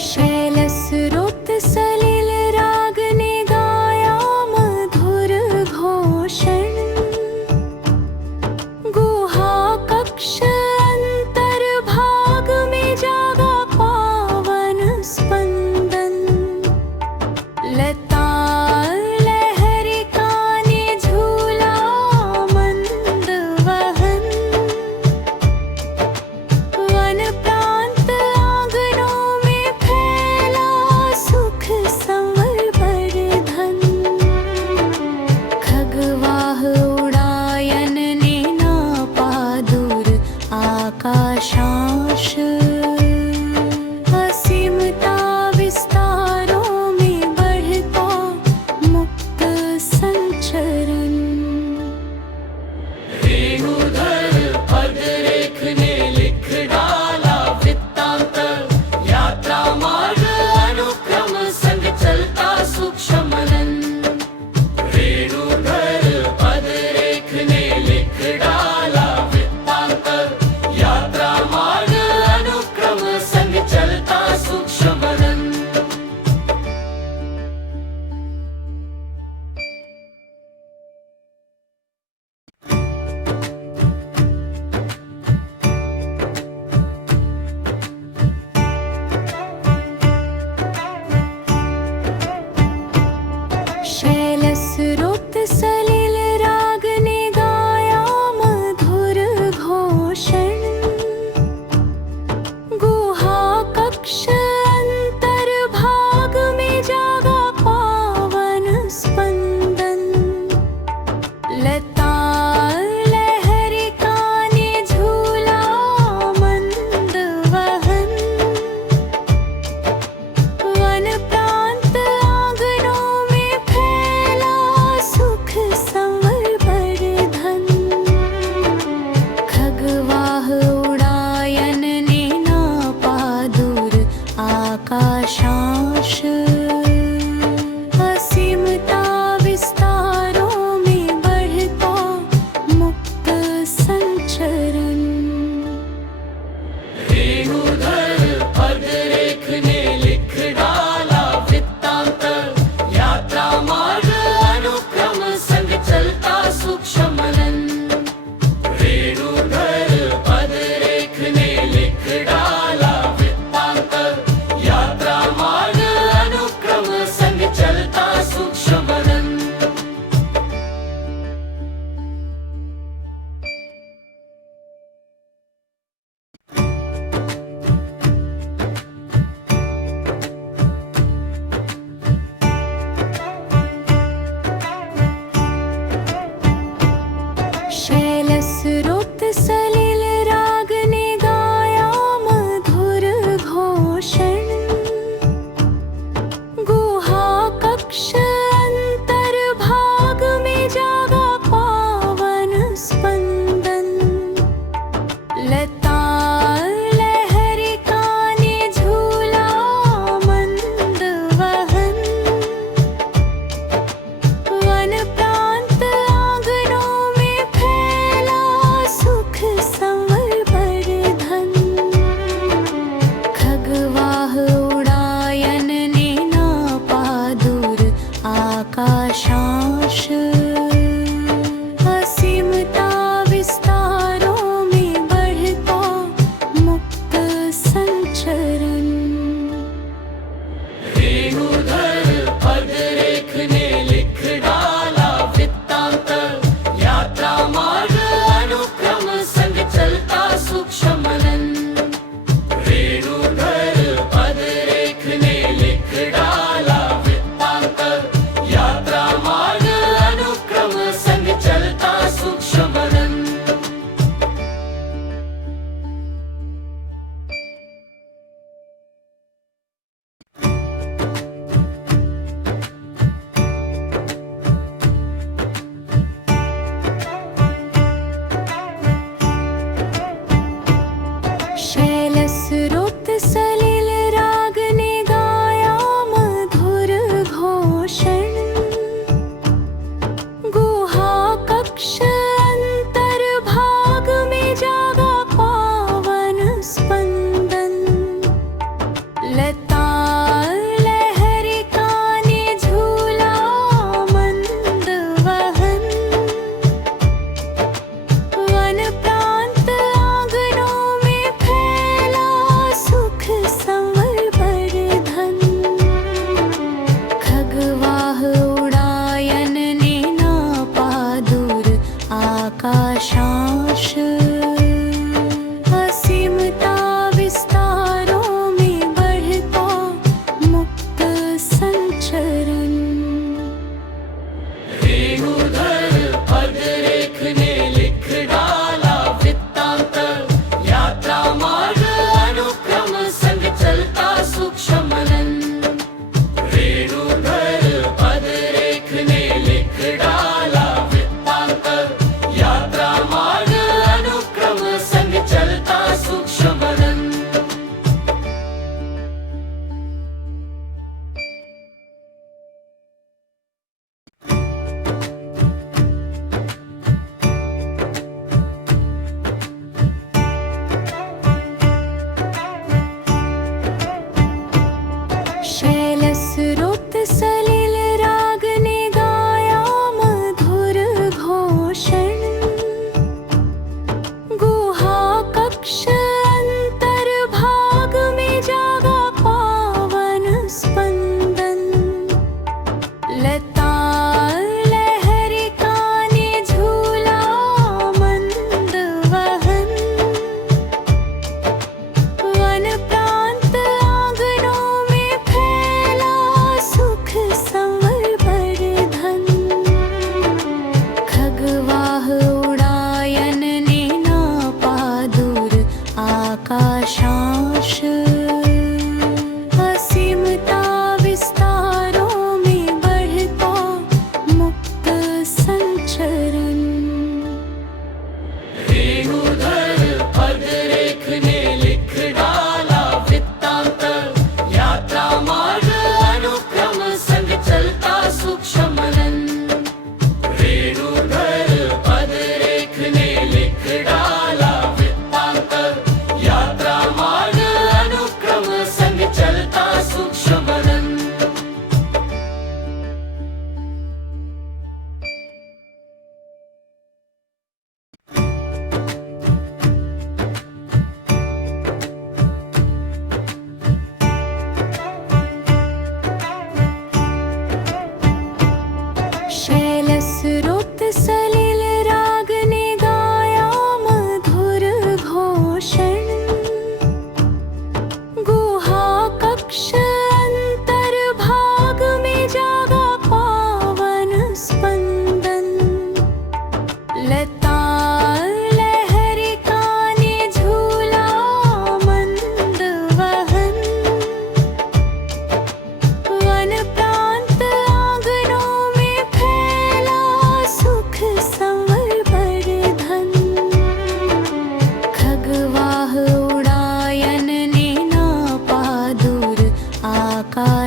शैलस्रोत सलिल राग ने गाया मधुर घोषण। गुहा कक्ष अंतर्भाग में जागा पावन स्पंदन। लता लहरिका ने झूला मंद वहन। वन प्रांत आंगनों में फैला सुख संवर्धन। खगवाह उड़ायन ने नापा दूर आकाशांश। असीमता विस्तारों में बढ़ता मुक्त संचरण। रेणुधर पद रेख ने लिख डाला वृत्तांत। यात्रा मार्ग अनुक्रम संग चलता सूक्ष्म मनन। रेणुधर पद रेख ने लिख डाला वृत्तांत। यात्रा मार्ग अनुक्रम संग चलता सूक्ष्म मनन। शैलस्रोत सलिल राग ने गाया मधुर घोषण। गुहा कक्ष अंतर्भाग में जागा पावन स्पंदन। लता लहरिका ने झूला मंद वहन। वन प्रांत आंगनों में फैला सुख संवर्धन। खगवाह उड़ायन ने नापा दूर आकाशांश। असीमता विस्तारों में बढ़ता मुक्त संचरण। रेणुधर पद रेख ने लिख डाला वृत्तांत। यात्रा मार्ग अनुक्रम संग चलता सूक्ष्म मनन। रेणुधर पद रेख ने लिख डाला वृत्तांत। यात्रा मार्ग अनुक्रम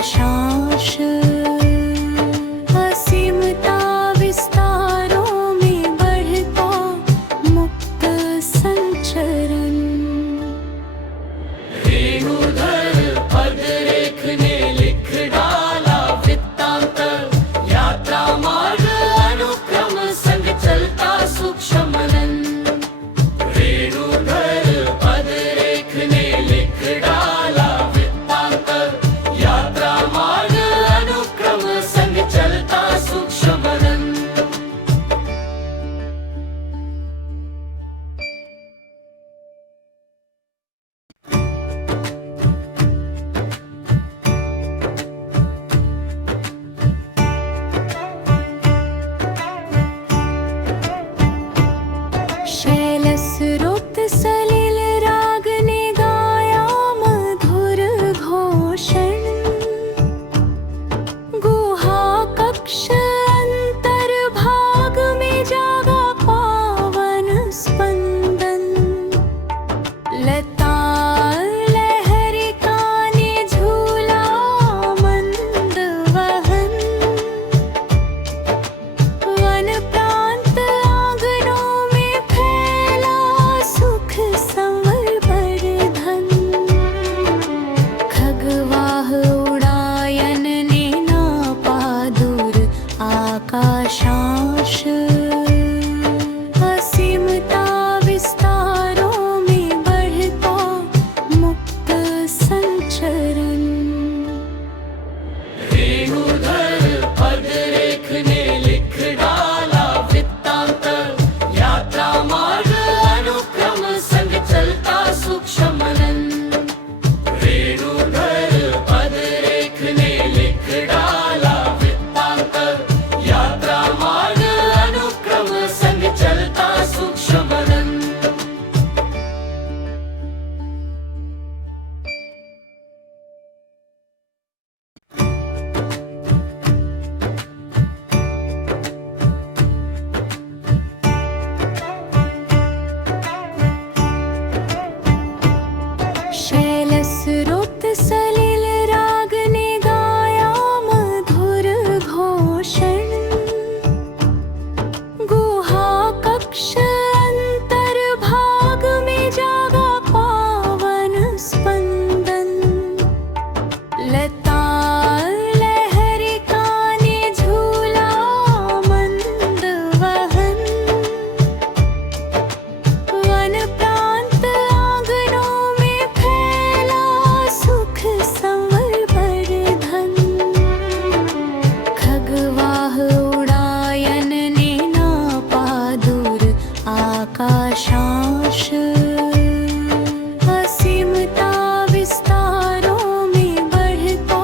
आकाशांश असीमता विस्तारों में बढ़ता मुक्त संचरण। रेणुधर पद रेख ने लिख डाला वृत्तांत, यात्रा मार्ग अनुक्रम संग चलता सूक्ष्म मनन। रेणुधर पद रेख ने लिख डाला वृत्तांत, यात्रा मार्ग अनुक्रम संग चलता सूक्ष्म मनन। शैलस्रोत सलिल राग ने गाया मधुर घोषण। गुहा कक्ष अंतर्भाग में जागा पावन स्पंदन। लता लहरिका ने झूला मंद वहन। वन प्रांत आंगनों में फैला सुख संवर्धन। खगवाह उड़ायन ने नापा दूर आकाशांश असीमता विस्तारों में बढ़ता मुक्त संचरण। रेणुधर पद रेख ने लिख डाला वृत्तांत, यात्रा मार्ग अनुक्रम संग चलता सूक्ष्म मनन। रेणुधर पद रेख ने लिख डाला वृत्तांत, यात्रा मार्ग अनुक्रम संग चलता सूक्ष्म मनन। शैलस्रोत सलिल राग ने गाया मधुर घोषण। गुहा कक्ष अंतर्भाग में जागा पावन स्पंदन। लता लहरिका ने झूला मंद वहन। वन प्रांत आंगनों में फैला सुख संवर्धन। खगवाह उड़ायन ने नापा दूर आकाशांश असीमता विस्तारों में बढ़ता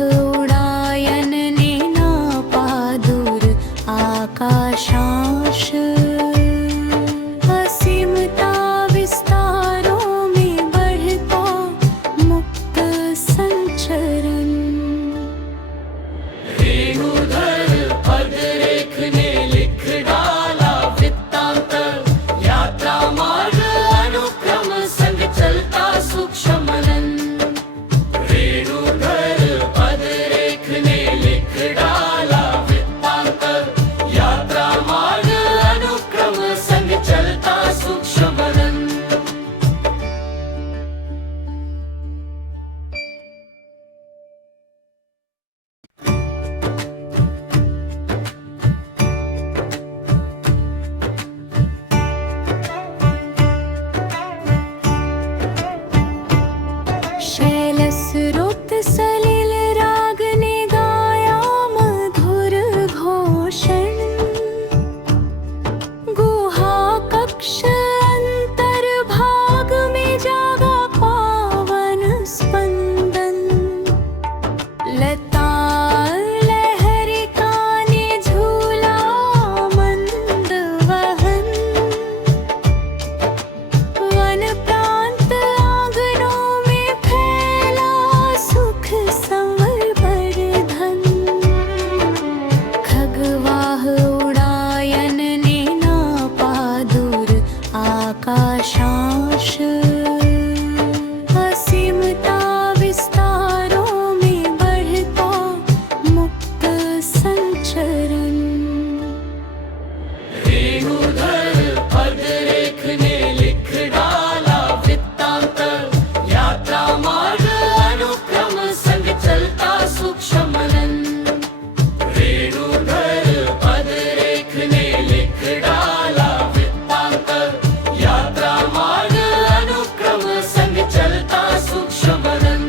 उडायन नेनापादूर आकाशांश असीमता विस्तारों में बढ़ता मुक्त संचरण रेणुधर पद रेखने लिख डाला वृत्तांत यात्रा मार्ग अनुक्रम संग चलता सूक्ष्म मनन रेणुधर पद रेखने लिख डाला वृत्तांत यात्रा मार्ग अनुक्रम संग चलता सूक्ष्म मनन शैलस्रोत सलिल राग ने गाया मधुर घोषण गुहा कक्ष अंतर्भाग में जागा पावन स्पंदन लता लहरिका ने झूला मंद वहन वन प्रांत आंगनों में फैला सुख संवर्धन खगवाह उडायन नेनापादूर आकाशांश असीमता विस्तारों में बढ़ता मुक्त संचरण रेणुधर पद रेखने लिख डाला वृत्तांत यात्रा मार्ग अनुक्रम संग चलता सूक्ष्म मनन रेणुधर पद रेखने लिख डाला वृत्तांत यात्रा मार्ग अनुक्रम संग चलता सूक्ष्म मनन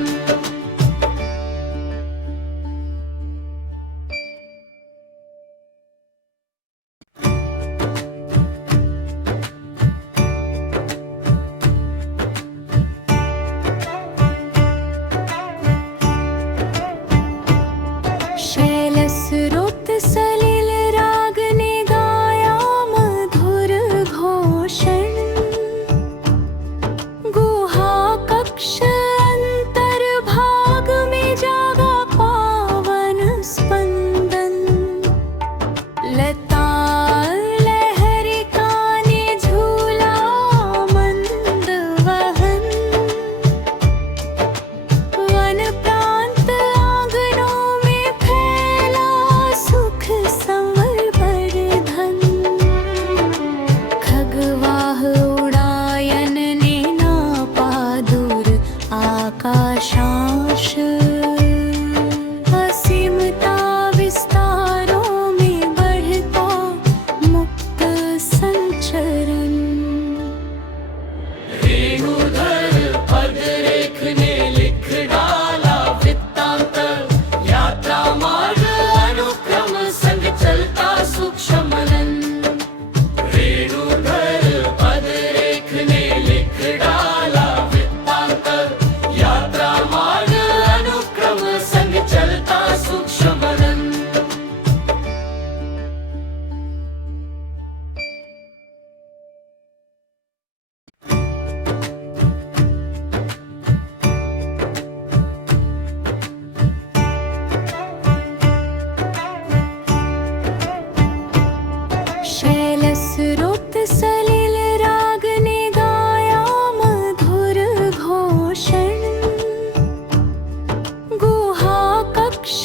शैलस्रोत सलिल राग ने गाया मधुर घोषण गुहा कक्ष अंतर्भाग में जागा पावन स्पंदन लता लहरिका ने झूला मंद वहन वन प्रांत आंगनों में फैला सुख संवर्धन खगवाह उडायन नेनापादूर आकाशांश असीमता विस्तारों में बढ़ता मुक्त संचरण रेणुधर पद रेखने लिख डाला वृत्तांत यात्रा मार्ग अनुक्रम संग चलता सूक्ष्म मनन रेणुधर पद रेखने लिख डाला वृत्तांत यात्रा मार्ग अनुक्रम संग चलता सूक्ष्म मनन शैलस्रोत सलिल राग ने गाया मधुर घोषण गुहा कक्ष